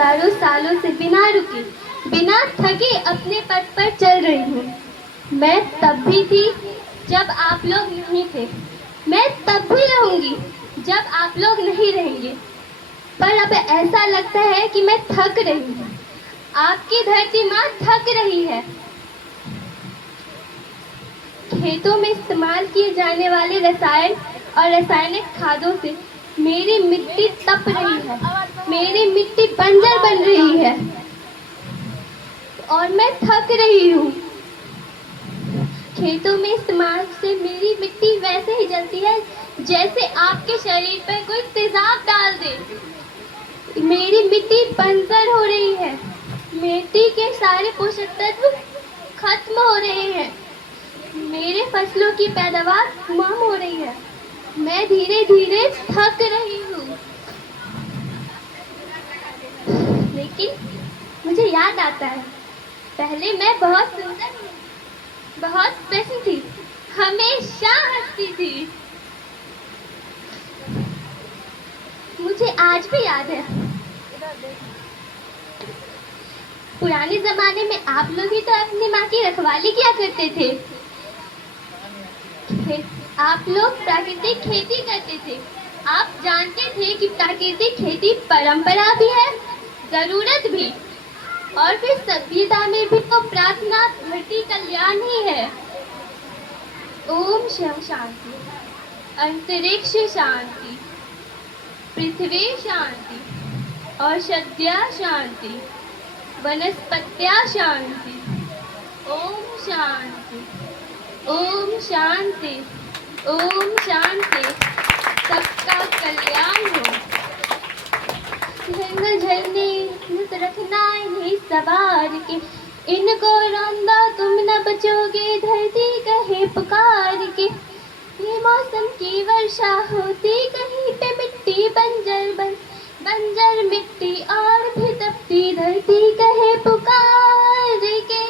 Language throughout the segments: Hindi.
हजारों सालों से बिना रुके बिना थके अपने पथ पर चल रही हूँ। मैं तब भी थी जब आप लोग नहीं थे, मैं तब भी रहूंगी जब आप लोग नहीं रहेंगे। पर अब ऐसा लगता है कि मैं थक रही हूँ, आपकी धरती माँ थक रही है। खेतों में इस्तेमाल किए जाने वाले रसायन और रासायनिक खादों से मेरी मिट्टी तप रही है, मेरी मिट्टी बंजर बन रही है और मैं थक रही हूँ। खेतों में इस्तेमाल से मेरी मिट्टी वैसे ही जलती है जैसे आपके शरीर पर कोई तेजाब डाल दे। मेरी मिट्टी बंजर हो रही है, मिट्टी के सारे पोषक तत्व खत्म हो रहे हैं, मेरे फसलों की पैदावार कम हो रही है, मैं धीरे धीरे थक रही हूँ। लेकिन मुझे याद आता है, पहले मैं बहुत सुंदर, बहुत प्रसन्न थी, हमेशा हंसती थी। मुझे आज भी याद है, पुराने जमाने में आप लोग ही तो अपनी माँ की रखवाली किया करते थे। आप लोग प्राकृतिक खेती करते थे। आप जानते थे कि प्राकृतिक खेती परंपरा भी है, जरूरत भी, और फिर सभ्यता में भी तो प्रार्थना धरती कल्याण ही है। ओम शिव शांति, अंतरिक्ष शांति, पृथ्वी शांति, औषध्या शांति, वनस्पत्या शांति। ओम शांति, ओम शांति, ओम शांति। सबका कल्याण हो। जंगल झरने रखना इन्हें सवार के, इनको रौंदा तुम न बचोगे, धरती कहे पुकार के। ये मौसम की वर्षा होती कहीं पे मिट्टी बंजर मिट्टी और भी तपती धरती कहे पुकार के।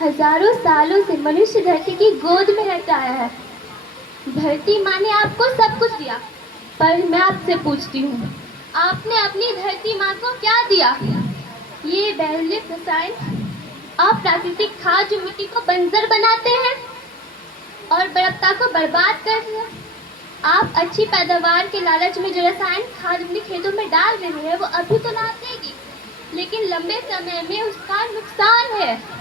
हजारों सालों से मनुष्य धरती की गोद में रहता है। धरती माँ ने आपको सब कुछ दिया, पर मैं आपसे पूछती हूँ, आपने अपनी धरती माँ को क्या दिया? ये वैज्ञानिक रसायन और प्राकृतिक खाद जो मिट्टी को बंजर बनाते हैं और बड़प्पा को बर्बाद करते हैं। आप अच्छी पैदावार के लालच में जो रसायन खाद अपने खेतों में डाल रहे हैं वो अभी तो लाभ देगी, लेकिन लंबे समय में उसका नुकसान है।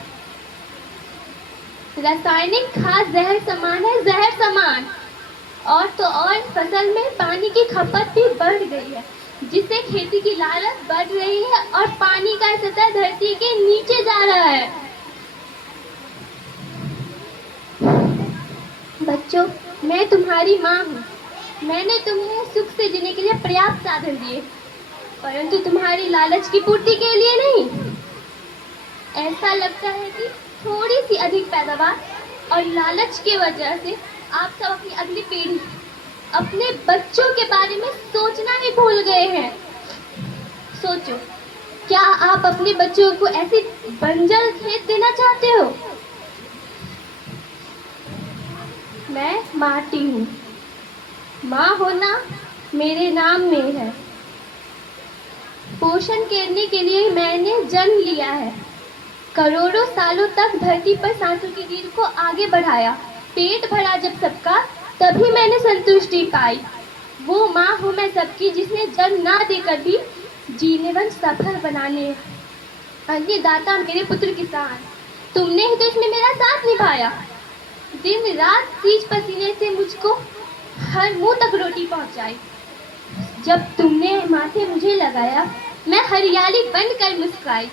रासायनिक खाद जहर समान है, जहर समान। और तो और फसल में पानी की खपत भी बढ़ गई है, जिससे खेती की लागत बढ़ रही है और पानी का सतह धरती के नीचे जा रहा है। बच्चों, मैं तुम्हारी माँ हूँ। मैंने तुम्हें सुख से जीने के लिए पर्याप्त साधन दिए, परंतु तुम्हारी लालच की पूर्ति के लिए नहीं। ऐसा लगता है कि थोड़ी सी अधिक पैदावार और लालच की वजह से आप सब अपनी अगली पीढ़ी, अपने बच्चों के बारे में सोचना ही भूल गए हैं। सोचो, क्या आप अपने बच्चों को ऐसी बंजर खेत देना चाहते हो? मैं माटी हूँ, माँ होना मेरे नाम में है। पोषण करने के लिए मैंने जन्म लिया है, करोड़ों सालों तक धरती पर सांसों की गिर को आगे बढ़ाया। पेट भरा जब सबका, तभी मैंने संतुष्टि पाई। वो माँ हूँ मैं सबकी, जिसने जन्म ना देकर भी जीवन सफल बनाने। अन्नदाता मेरे पुत्र किसान, तुमने ही तो इसमें मेरा साथ निभाया। दिन रात सींच पसीने से मुझको हर मुंह तक रोटी पहुंचाई। जब तुमने माथे मुझे लगाया, मैं हरियाली बनकर मुस्कुराई।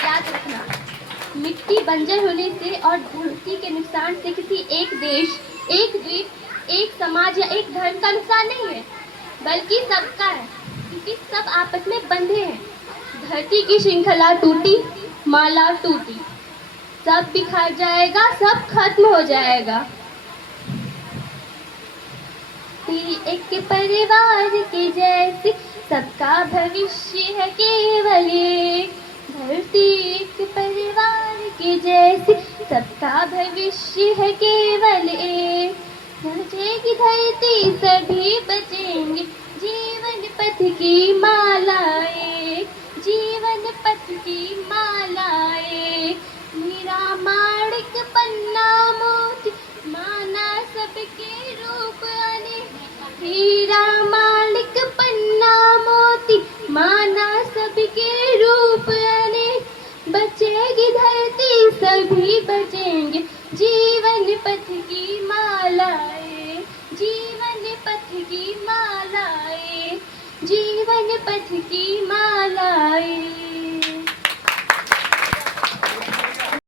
याद रखना, मिट्टी बंजर होने से और धरती के नुकसान से किसी एक देश, एक द्वीप, एक समाज या एक धर्म का नुकसान नहीं है, बल्कि सबका है, क्योंकि सब आपस में बंधे हैं। धरती की श्रृंखला टूटी, माला टूटी, सब बिखर जाएगा, सब खत्म हो जाएगा। तेरी एक परिवार के जैसे सबका भविष्य है केवल एक। धरती एक परिवार के जैसे सबका भविष्य है केवल एक। हीरा माणिक पन्ना मोती माना सबके रूप अनेक। बचेगी धरती सभी बचेंगे, जीवन पथ की मालाएं, जीवन पथ की मालाएं, जीवन पथ की मालाएं।